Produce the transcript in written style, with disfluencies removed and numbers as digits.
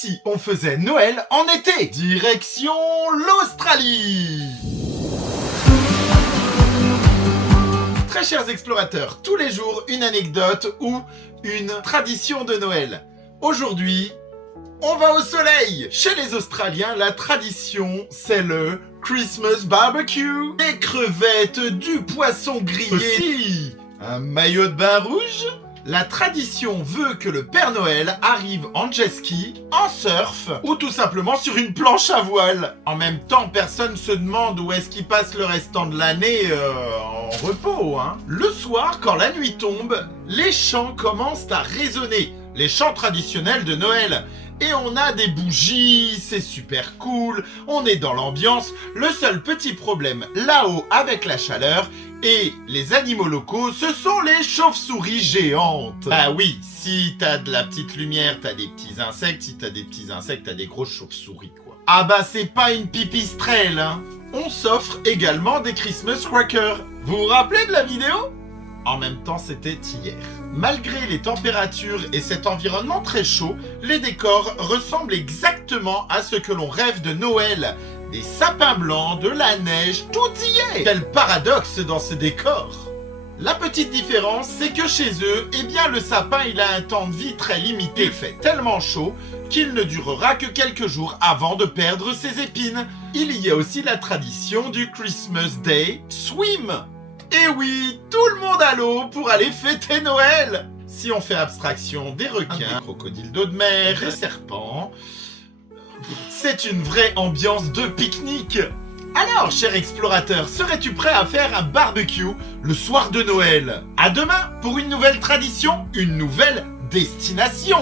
si on faisait Noël en été? Direction l'Australie! Très chers explorateurs, tous les jours une anecdote ou une tradition de Noël. Aujourd'hui, on va au soleil! Chez les Australiens, la tradition, c'est le Christmas barbecue. Des crevettes, du poisson grillé, aussi un maillot de bain rouge. La tradition veut que le Père Noël arrive en jet ski, en surf ou tout simplement sur une planche à voile. En même temps, personne se demande où est-ce qu'il passe le restant de l'année en repos. Le soir, quand la nuit tombe, les chants commencent à résonner. Les chants traditionnels de Noël. Et on a des bougies, c'est super cool, on est dans l'ambiance. Le seul petit problème là-haut avec la chaleur et les animaux locaux, ce sont les chauves-souris géantes. Bah oui, si t'as de la petite lumière, t'as des petits insectes. Si t'as des petits insectes, t'as des grosses chauves-souris, quoi. Ah bah c'est pas une pipistrelle, hein. On s'offre également des Christmas crackers. Vous vous rappelez de la vidéo ? En même temps, c'était hier. Malgré les températures et cet environnement très chaud, les décors ressemblent exactement à ce que l'on rêve de Noël. Des sapins blancs, de la neige, tout y est. Quel paradoxe dans ce décor. La petite différence, c'est que chez eux, eh bien le sapin il a un temps de vie très limité. Il fait tellement chaud qu'il ne durera que quelques jours avant de perdre ses épines. Il y a aussi la tradition du Christmas Day Swim. Et oui, tout le monde à l'eau pour aller fêter Noël. Si on fait abstraction des requins, des crocodiles d'eau de mer, des serpents, c'est une vraie ambiance de pique-nique. Alors, cher explorateur, serais-tu prêt à faire un barbecue le soir de Noël? À demain pour une nouvelle tradition, une nouvelle destination.